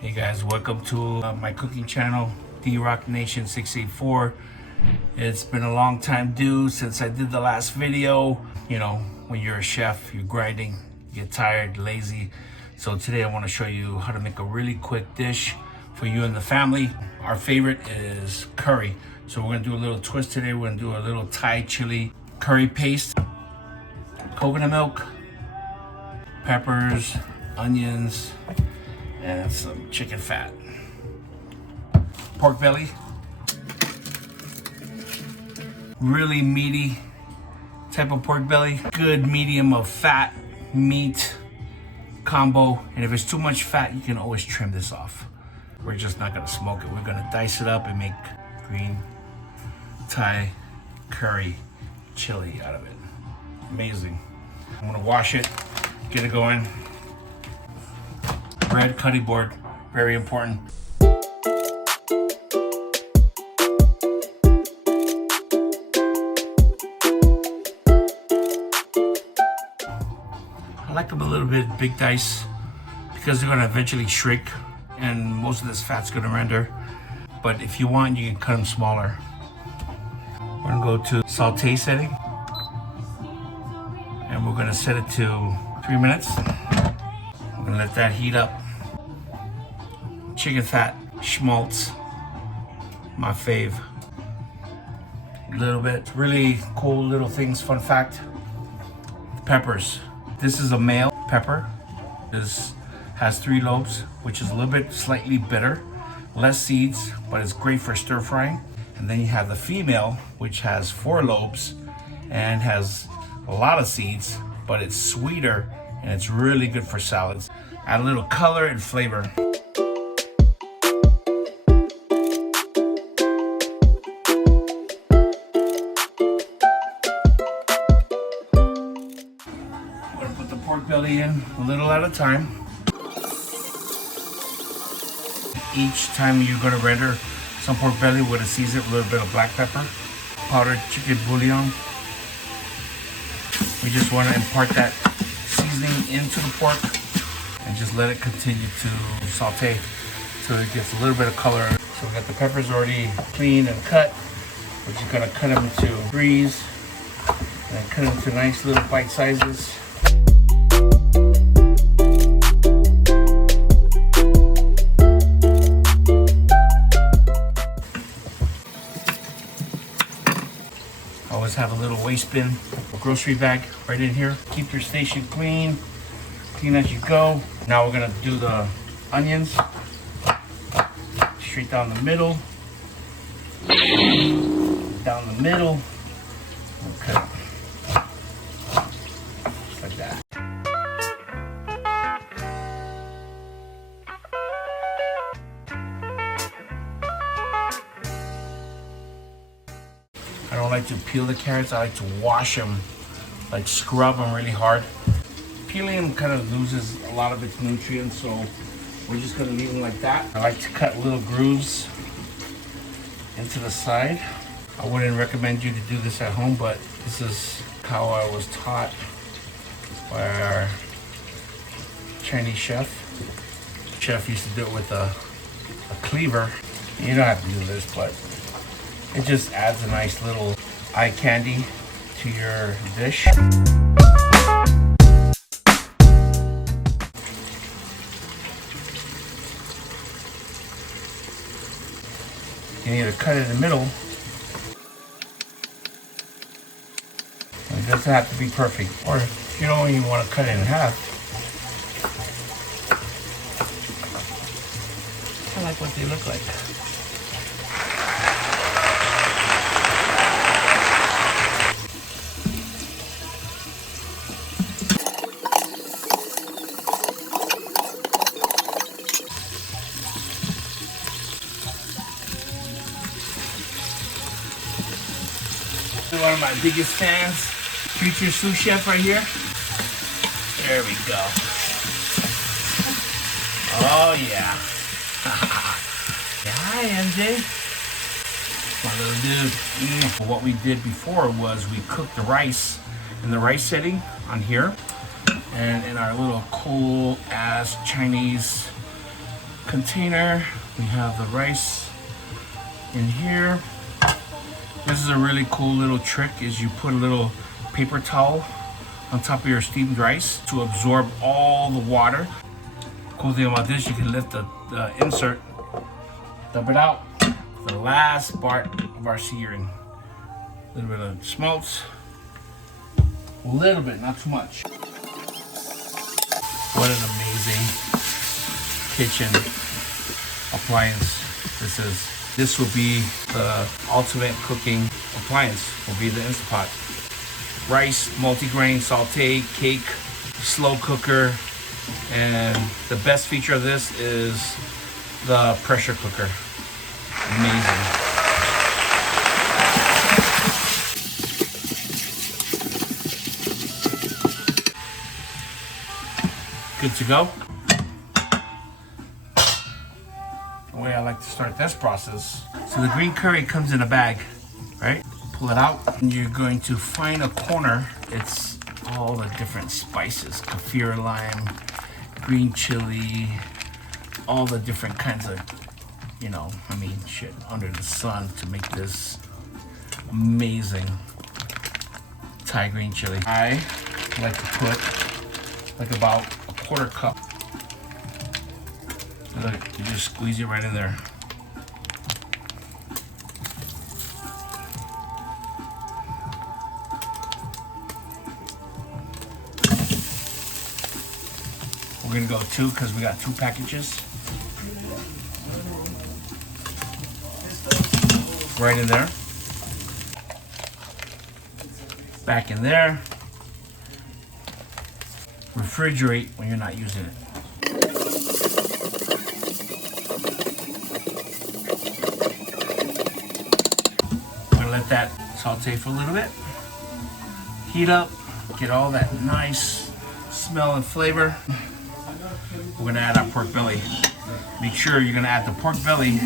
Hey guys, welcome to my cooking channel, DRockNation 684. It's been a long time due since I did the last video. You know, when you're a chef, you're grinding, you get tired, lazy. So today I want to show you how to make a really quick dish for you and the family. Our favorite is curry. So we're gonna do a little twist today. We're gonna do a little Thai chili curry paste, coconut milk, peppers, onions, and some chicken fat. Pork belly. Really meaty type of pork belly. Good medium of fat, meat combo. And if it's too much fat, you can always trim this off. We're just not gonna smoke it. We're gonna dice it up and make green Thai curry chili out of it. Amazing. I'm gonna wash it, get it going. Red cutting board, very important. I like them a little bit big dice because they're gonna eventually shrink and most of this fat's gonna render. But if you want, you can cut them smaller. We're gonna go to saute setting and we're gonna set it to 3 minutes. We're gonna let that heat up. Chicken fat, schmaltz, my fave. A little bit, really cool little things. Fun fact, peppers. This is a male pepper. This has 3 lobes, which is a little bit slightly bitter, less seeds, but it's great for stir frying. And then you have the female, which has 4 lobes and has a lot of seeds, but it's sweeter and it's really good for salads. Add a little color and flavor. I'm gonna put the pork belly in a little at a time. Each time you're gonna render some pork belly, we're gonna season it with a little bit of black pepper, powdered chicken bouillon. We just wanna impart that seasoning into the pork and just let it continue to saute so it gets a little bit of color. So we got the peppers already cleaned and cut. We're just gonna cut them into threes and cut them into nice little bite sizes. Always have a little waste bin, a grocery bag right in here. Keep your station clean as you go. Now we're gonna do the onions. Straight down the middle. Down the middle. Okay. Just like that. I don't like to peel the carrots. I like to wash them, like scrub them really hard. Peeling them kind of loses a lot of its nutrients, so we're just gonna leave them like that. I like to cut little grooves into the side. I wouldn't recommend you to do this at home, but this is how I was taught by our Chinese chef. Chef used to do it with a cleaver. You don't have to do this, but it just adds a nice little eye candy to your dish. You need to cut it in the middle. It doesn't have to be perfect. Or if you don't even want to cut it in half. I like what they look like. One of my biggest fans, future sous chef right here. There we go. Oh yeah. Hi MJ. My little dude. What we did before was we cooked the rice in the rice setting on here and in our little cool ass Chinese container. We have the rice in here. This is a really cool little trick, is you put a little paper towel on top of your steamed rice to absorb all the water. Cool thing about this, you can lift the insert, dump it out. The last part of our searing. A little bit of smokes. A little bit, not too much. What an amazing kitchen appliance this is. This will be the ultimate cooking appliance, will be the Instapot. Rice, multigrain, saute, cake, slow cooker, and the best feature of this is the pressure cooker. Amazing. Good to go. The way I like to start this process. So the green curry comes in a bag, right? Pull it out, and you're going to find a corner. It's all the different spices, kaffir lime, green chili, all the different kinds of, you know, I mean, shit, under the sun to make this amazing Thai green chili. I like to put like about a quarter cup. Look, you just squeeze it right in there. We're gonna go 2 because we got 2 packages. Right in there. Back in there. Refrigerate when you're not using it. I'm gonna let that saute for a little bit. Heat up, get all that nice smell and flavor. We're gonna add our pork belly. Make sure you're gonna add the pork belly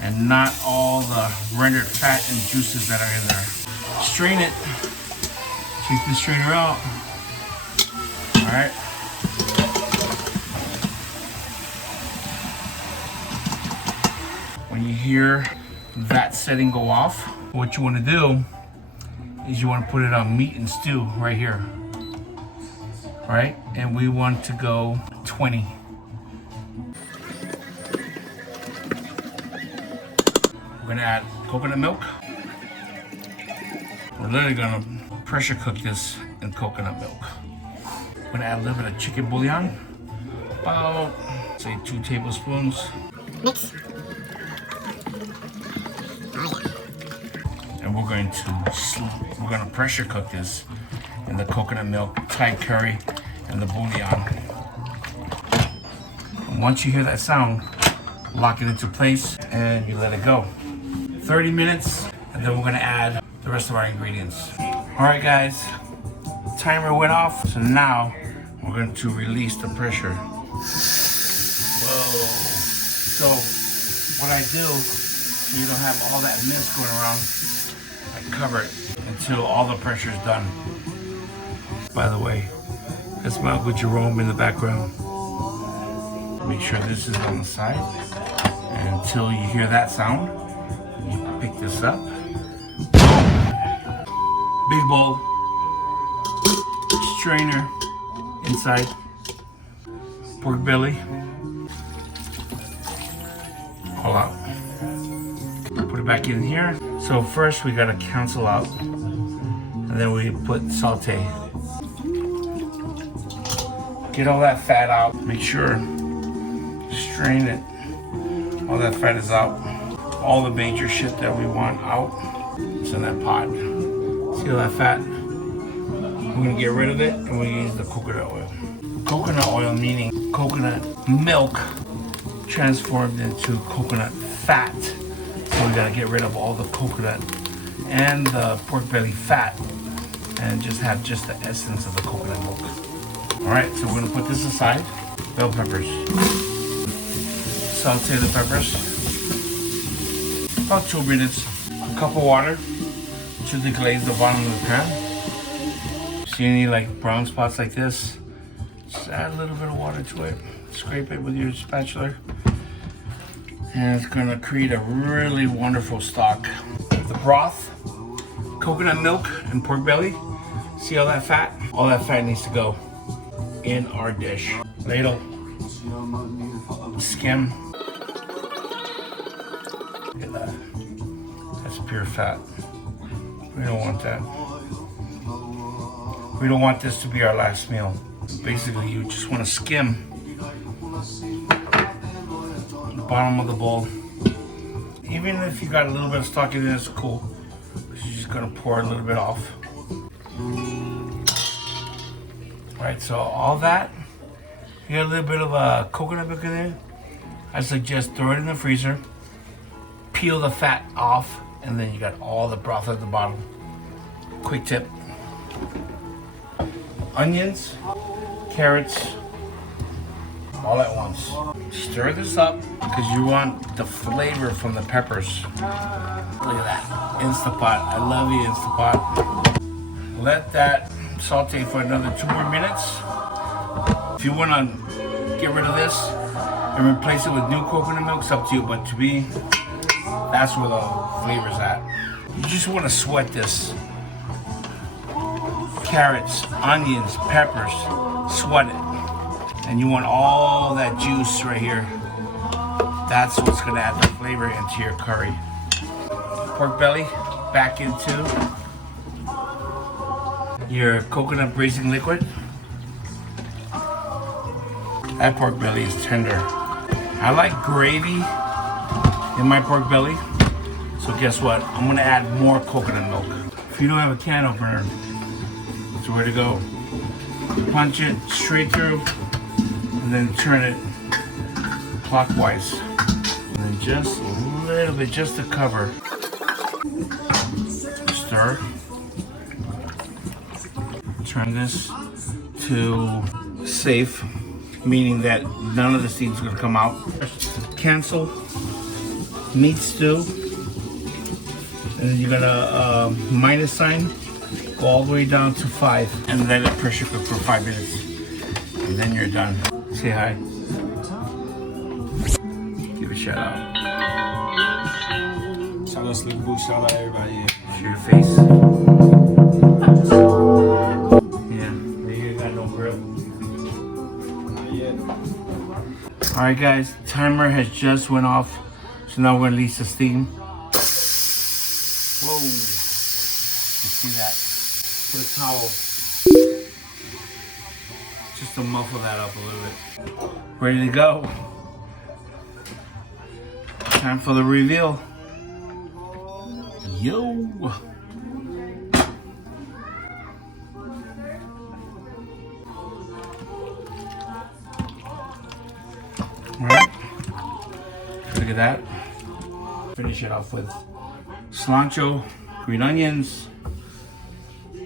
and not all the rendered fat and juices that are in there. Strain it. Take the strainer out. All right. When you hear that setting go off, what you want to do is you want to put it on meat and stew right here. All right, and we want to go 20. We're gonna add coconut milk. We're literally gonna pressure cook this in coconut milk. We're gonna add a little bit of chicken bouillon, about say 2 tablespoons. Mix. And we're going to pressure cook this in the coconut milk, Thai curry, and the bouillon. And once you hear that sound, lock it into place and you let it go. 30 minutes, and then we're gonna add the rest of our ingredients. All right, guys, timer went off, so now we're going to release the pressure. Whoa. So what I do, so you don't have all that mist going around, I cover it until all the pressure is done. By the way, that's my Uncle Jerome in the background. Make sure this is on the side. And until you hear that sound, you pick this up. Big bowl, strainer inside, pork belly, all out. Put it back in here. So first we gotta cancel out, and then we put saute. Get all that fat out. Make sure, strain it. All that fat is out. All the major shit that we want out. It's in that pot. See all that fat? We're gonna get rid of it, and we use the coconut oil. Coconut oil meaning coconut milk transformed into coconut fat. So we gotta get rid of all the coconut and the pork belly fat and just have just the essence of the coconut milk. All right, so we're gonna put this aside. Bell peppers. Saute the peppers. About 2 minutes. A cup of water to deglaze the bottom of the pan. See any like brown spots like this? Just add a little bit of water to it. scrape it with your spatula. And it's gonna create a really wonderful stock. The broth, coconut milk, and pork belly. See all that fat? All that fat needs to go in our dish. Ladle, skim. Look at that. That's pure fat. We don't want that. We don't want this to be our last meal. Basically, you just want to skim the bottom of the bowl. Even if you got a little bit of stock in it, it's cool. You're just gonna pour a little bit off. Alright, so all that, you got a little bit of coconut milk in there. I suggest throw it in the freezer, peel the fat off, and then you got all the broth at the bottom. Quick tip. Onions, carrots, all at once. Stir this up because you want the flavor from the peppers. Look at that, Instapot. I love the Instapot. Let that saute for another 2 more minutes. If you want to get rid of this and replace it with new coconut milk, it's up to you, but to me, that's where the flavor's at. You just want to sweat this. Carrots, onions, peppers, sweat it. And you want all that juice right here. That's what's gonna add the flavor into your curry. Pork belly back into your coconut braising liquid. That pork belly is tender. I like gravy in my pork belly. So guess what? I'm gonna add more coconut milk. If you don't have a can opener, it's where to go. Punch it straight through and then turn it clockwise. And then just a little bit, just to cover. Stir. Turn this to safe, meaning that none of the steam's gonna come out. Cancel meat stew. And then you got a minus sign. Go all the way down to 5 and let it pressure cook for 5 minutes. And then you're done. Say hi. Give a shout out. Shout out Slick Boo, shout out everybody. Show your face. Yeah, you got no grill. Not yet. Alright guys, timer has just went off. So now we're gonna release the steam. Whoa. You see that? Put a towel just to muffle that up a little bit. Ready to go. Time for the reveal. Yo. Alright. Look at that. Finish it off with cilantro, green onions.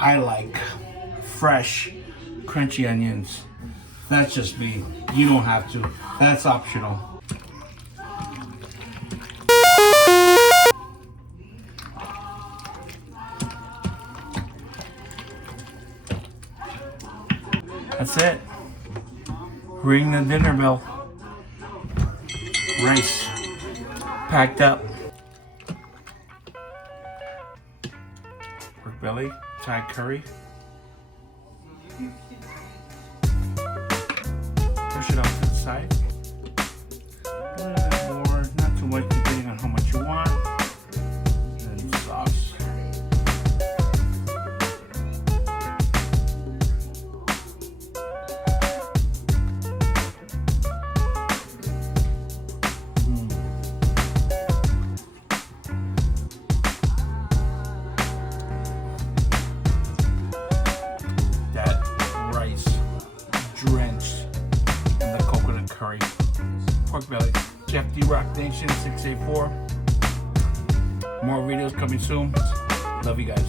I like fresh, crunchy onions. That's just me. You don't have to. That's optional. That's it. Ring the dinner bell. Rice packed up. Pork belly, Thai curry. Push it off to the side. A little bit more, not too much, depending on how much you want. And sauce. Drenched in the coconut curry. Pork belly. Chef DRockNation 684. More videos coming soon. Love you guys.